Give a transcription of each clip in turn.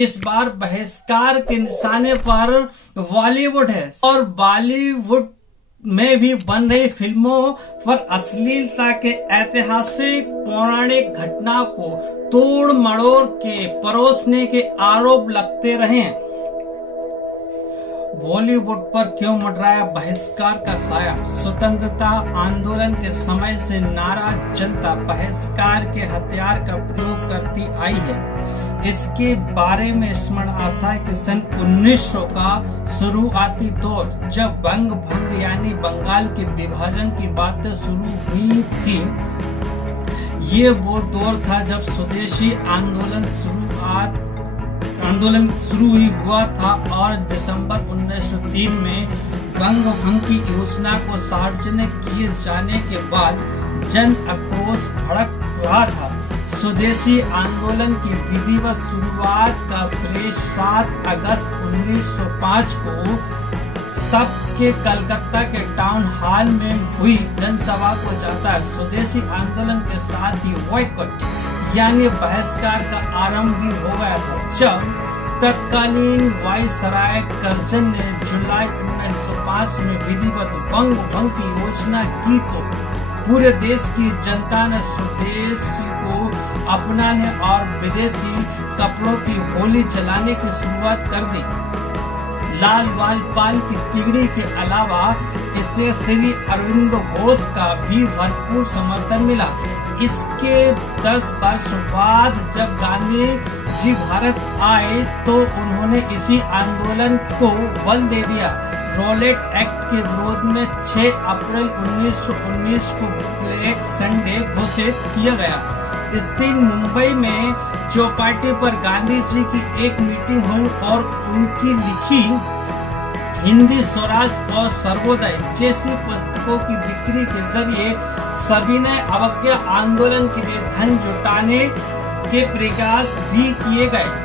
इस बार बहिष्कार के निशाने पर बॉलीवुड है और बॉलीवुड में भी बन रही फिल्मों पर अश्लीलता के ऐतिहासिक पौराणिक घटना को तोड़ मड़ोड़ के परोसने के आरोप लगते रहे। बॉलीवुड पर क्यों मंडराया बहिष्कार का साया? स्वतंत्रता आंदोलन के समय से नाराज जनता बहिष्कार के हथियार का प्रयोग करती आई है। इसके बारे में स्मरण आता है कि सन 1900 का शुरुआती दौर, जब बंग भंग यानी बंगाल के विभाजन की बातें शुरू हुई थी। ये वो दौर था जब स्वदेशी आंदोलन शुरू हुआ था और दिसंबर 1903 में बंग भंग की योजना को सार्वजनिक किए जाने के बाद जन आक्रोश भड़क रहा था। स्वदेशी आंदोलन की विधिवत शुरुआत का श्रेय 7 अगस्त 1905 को तब के कलकत्ता के टाउन हॉल में हुई जनसभा को जाता है। स्वदेशी आंदोलन के साथ ही बॉयकॉट यानी बहिष्कार का आरंभ भी हो गया था। जब तत्कालीन वायसराय कर्जन ने जुलाई 1905 में विधिवत बंग भंग की योजना की तो पूरे देश की जनता ने स्वदेश को अपनाने और विदेशी कपड़ों की होली जलाने की शुरुआत कर दी। लाल बाल की पीढ़ी के अलावा इसे श्री अरविंद घोष का भी भरपूर समर्थन मिला। इसके 10 वर्ष बाद जब गांधी जी भारत आए तो उन्होंने इसी आंदोलन को बल दे दिया। रॉलेट एक्ट के विरोध में 6 अप्रैल 1919 को ब्लैक संडे घोषित किया गया। इस दिन मुंबई में चौपाटी पर गांधी जी की एक मीटिंग हुई और उनकी लिखी हिंदी स्वराज और सर्वोदय जैसी पुस्तकों की बिक्री के जरिए सविनय अवज्ञा आंदोलन के लिए धन जुटाने के प्रयास भी किए गए।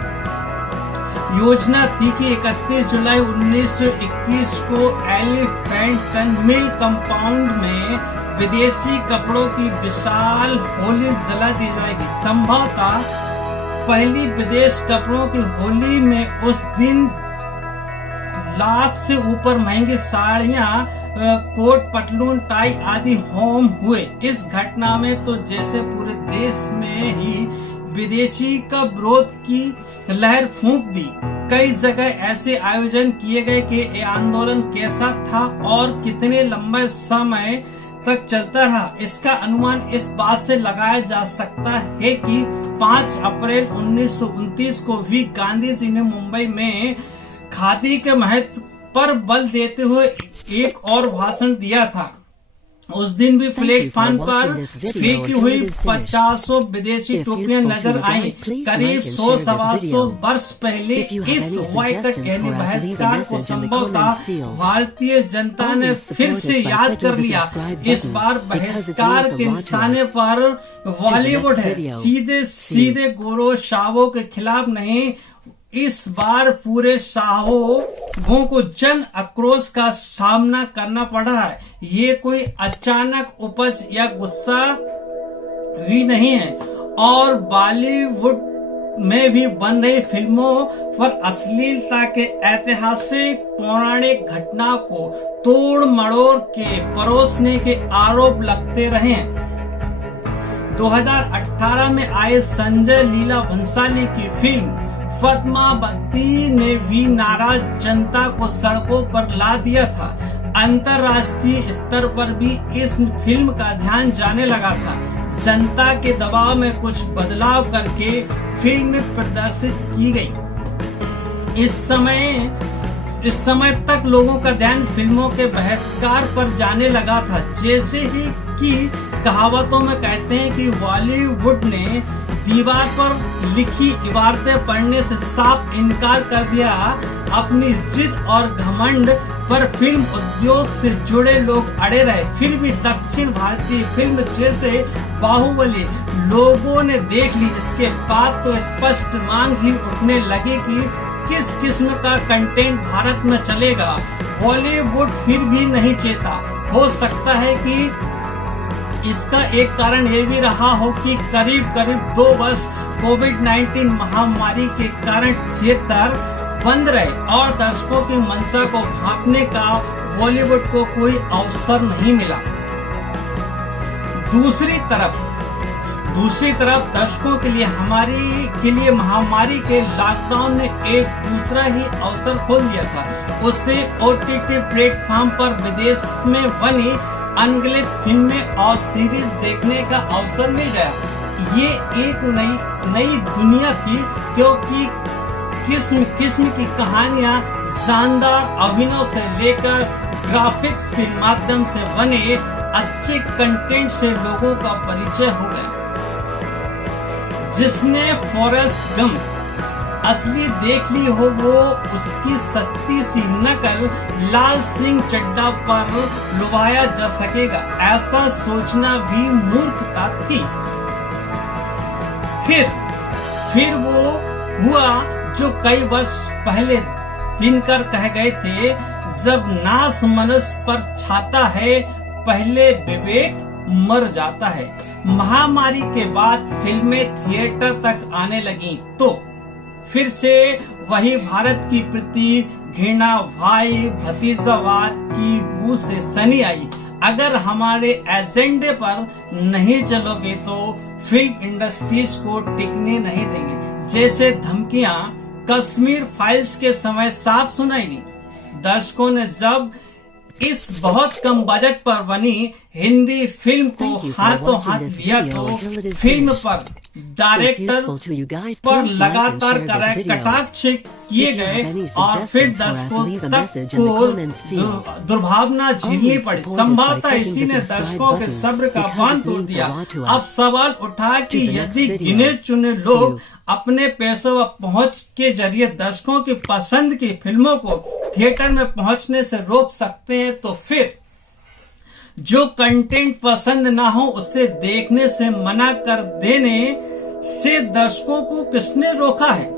योजना थी कि 31 जुलाई 1921 को एलिफेंटन मिल कंपाउंड में विदेशी कपड़ों की विशाल होली जला दी जाएगी। संभवतः पहली विदेश कपड़ों की होली में उस दिन लाख से ऊपर महंगी साड़ियां, कोट पटलून टाई आदि होम हुए। इस घटना में तो जैसे पूरे देश में ही विदेशी का विरोध की लहर फूंक दी। कई जगह ऐसे आयोजन किए गए कि ये आंदोलन कैसा था और कितने लंबे समय तक चलता रहा, इसका अनुमान इस बात से लगाया जा सकता है कि 5 अप्रैल 1929 को भी गांधी जी ने मुंबई में खादी के महत्व पर बल देते हुए एक और भाषण दिया था। उस दिन भी प्लेटफार्म पर फेंकी हुई 50 विदेशी टोपियां नजर आई। करीब 100-125 वर्ष पहले इस बॉयकॉट यानी बहिष्कार को संभवतः भारतीय जनता ने फिर से याद कर लिया। इस बार बहिष्कार के निशाने पर बॉलीवुड है, सीधे गोरों शाहों के खिलाफ नहीं। इस बार पूरे शाहों को जन आक्रोश का सामना करना पड़ा है। ये कोई अचानक उपज या गुस्सा भी नहीं है और बॉलीवुड में भी बन रही फिल्मों पर अश्लीलता के ऐतिहासिक पौराणिक घटना को तोड़ मड़ोड़ के परोसने के आरोप लगते रहे। 2018 में आए संजय लीला भंसाली की फिल्म पद्मावती ने भी नाराज जनता को सड़कों पर ला दिया था। अंतर्राष्ट्रीय स्तर पर भी इस फिल्म का ध्यान जाने लगा था। जनता के दबाव में कुछ बदलाव करके फिल्म प्रदर्शित की गई। इस समय तक लोगों का ध्यान फिल्मों के बहिष्कार पर जाने लगा था। जैसे ही कि कहावतों में कहते हैं कि बॉलीवुड ने दीवार पर लिखी इबारतें पढ़ने से साफ इनकार कर दिया। अपनी जिद और घमंड पर फिल्म उद्योग से जुड़े लोग अड़े रहे। फिर भी दक्षिण भारतीय फिल्म जैसे बाहुबली लोगों ने देख ली। इसके बाद तो स्पष्ट मांग ही उठने लगी कि किस किस्म का कंटेंट भारत में चलेगा। बॉलीवुड फिर भी नहीं चेता। हो सकता है कि इसका एक कारण ये भी रहा हो कि करीब 2 वर्ष कोविड-19 महामारी के कारण थिएटर बंद रहे और दर्शकों की मंशा को भांपने का बॉलीवुड को कोई अवसर नहीं मिला। दूसरी तरफ दर्शकों के लिए महामारी के लॉकडाउन ने एक दूसरा ही अवसर खोल दिया था। उससे OTT प्लेटफॉर्म पर विदेश में बनी अनगिनत फिल्में और सीरीज देखने का अवसर मिल गया। ये एक नई दुनिया थी, क्योंकि किस्म किस्म की कहानियां शानदार अभिनव से लेकर ग्राफिक्स के माध्यम से बने अच्छे कंटेंट से लोगों का परिचय हो गया। जिसने फॉरेस्ट गंप असली देख ली हो, वो उसकी सस्ती सी नकल लाल सिंह चड्ढा पर लुभाया जा सकेगा, ऐसा सोचना भी मूर्खता थी। फिर वो हुआ जो कई वर्ष पहले दिनकर कह गए थे, जब नाश मनुष्य पर छाता है, पहले विवेक मर जाता है। महामारी के बाद फिल्में थिएटर तक आने लगी तो फिर से वही भारत की प्रति घृणा, भाई भतीजावाद की बू से सनी आई। अगर हमारे एजेंडे पर नहीं चलोगे तो फिल्म इंडस्ट्रीज को टिकने नहीं देंगे। जैसे धमकियां कश्मीर फाइल्स के समय साफ सुनाई दी। दर्शकों ने जब इस बहुत कम बजट पर बनी हिंदी फिल्म को हाथों हाथ लिया तो फिल्म पर डायरेक्टर पर लगातार कटाक्ष किए गए और फिर दर्शकों तक को दुर्भावना झेलनी पड़ी। संभवतः इसी ने दर्शकों के सब्र का बांध तोड़ दिया। अब सवाल उठा कि यदि गिने चुने लोग अपने पैसों व पहुंच के जरिए दर्शकों की पसंद की फिल्मों को थिएटर में पहुंचने से रोक सकते हैं, तो फिर जो कंटेंट पसंद ना हो उसे देखने से मना कर देने से दर्शकों को किसने रोका है?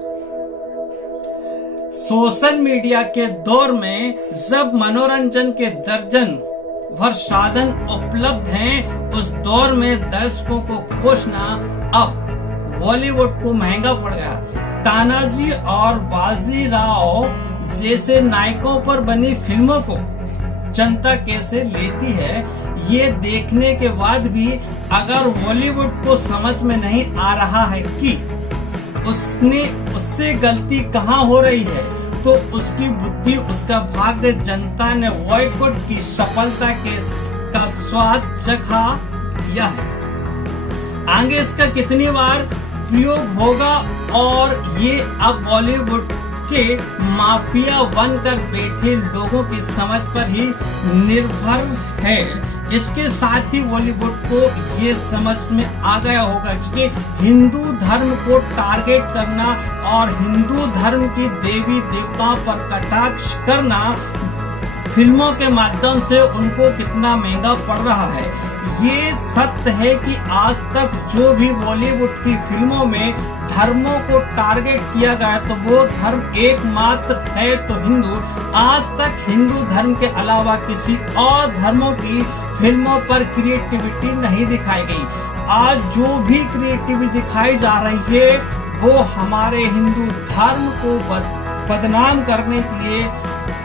सोशल मीडिया के दौर में जब मनोरंजन के दर्जन भर साधन उपलब्ध हैं, उस दौर में दर्शकों को खोजना अब बॉलीवुड को महंगा पड़ गया। तानाजी और बाजीराव जैसे नायकों पर बनी फिल्मों को जनता कैसे लेती है, ये देखने के बाद भी अगर बॉलीवुड को समझ में नहीं आ रहा है कि उससे गलती कहाँ हो रही है, तो उसकी बुद्धि, उसका भाग्य जनता ने बॉयकॉट की सफलता का स्वाद चखा लिया है। आगे इसका कितनी बार प्रयोग होगा और ये अब बॉलीवुड के माफिया बनकर बैठे लोगों की समझ पर ही निर्भर है। इसके साथ ही बॉलीवुड को ये समझ में आ गया होगा कि हिंदू धर्म को टारगेट करना और हिंदू धर्म की देवी देवताओं पर कटाक्ष करना फिल्मों के माध्यम से उनको कितना महंगा पड़ रहा है। ये सत्य है कि आज तक जो भी बॉलीवुड की फिल्मों में धर्मों को टारगेट किया गया तो वो धर्म एकमात्र है तो हिंदू। आज तक हिंदू धर्म के अलावा किसी और धर्मों की फिल्मों पर क्रिएटिविटी नहीं दिखाई गई। आज जो भी क्रिएटिविटी दिखाई जा रही है वो हमारे हिंदू धर्म को बदनाम करने के लिए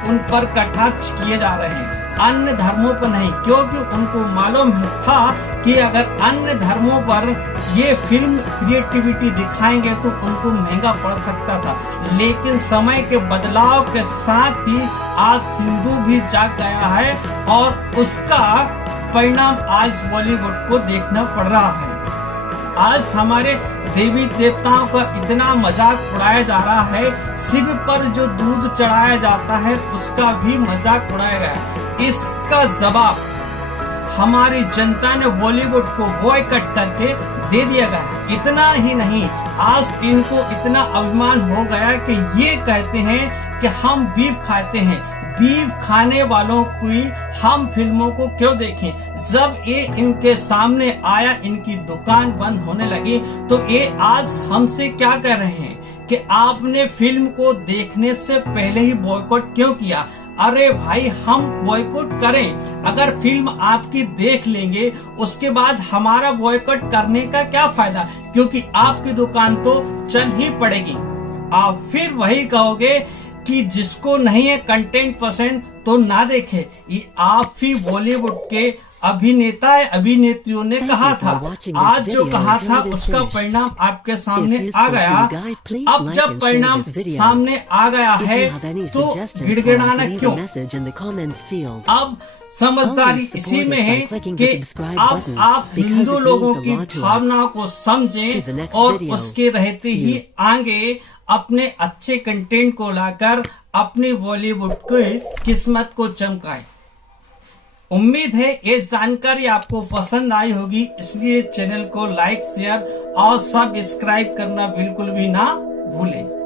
उन पर कटाक्ष किए जा रहे हैं, अन्य धर्मों पर नहीं, क्योंकि उनको मालूम था कि अगर अन्य धर्मों पर ये फिल्म क्रिएटिविटी दिखाएंगे तो उनको महंगा पड़ सकता था। लेकिन समय के बदलाव के साथ ही आज हिंदू भी जाग गया है और उसका परिणाम आज बॉलीवुड को देखना पड़ रहा है। आज हमारे देवी देवताओं का इतना मजाक उड़ाया जा रहा है, शिव पर जो दूध चढ़ाया जाता है उसका भी मजाक उड़ाया गया। इसका जवाब हमारी जनता ने बॉलीवुड को बॉयकॉट करके दे दिया गया। इतना ही नहीं, आज इनको इतना अभिमान हो गया कि ये कहते हैं कि हम बीफ खाते हैं। बीफ खाने वालों की हम फिल्मों को क्यों देखें? जब ये इनके सामने आया, इनकी दुकान बंद होने लगी, तो ये आज हमसे क्या कर रहे हैं कि आपने फिल्म को देखने से पहले ही बॉयकॉट क्यों किया? अरे भाई हम बॉयकॉट करें, अगर फिल्म आपकी देख लेंगे उसके बाद हमारा बॉयकॉट करने का क्या फायदा, क्योंकि आपकी दुकान तो चल ही पड़ेगी। आप फिर वही कहोगे कि जिसको नहीं है कंटेंट पसंद तो ना देखे। ये आप ही बॉलीवुड के अभिनेता अभिनेत्रियों ने कहा था। आज जो कहा था उसका परिणाम आपके सामने आ गया। अब जब परिणाम सामने आ गया है तो गिड़गिड़ाना क्यों? अब समझदारी इसी में है कि अब आप हिंदू लोगों की भावना को समझें और उसके रहते ही आगे अपने अच्छे कंटेंट को लाकर अपनी बॉलीवुड की किस्मत को चमकाएं। उम्मीद है ये जानकारी आपको पसंद आई होगी, इसलिए चैनल को लाइक, शेयर और सब्सक्राइब करना बिल्कुल भी ना भूलें।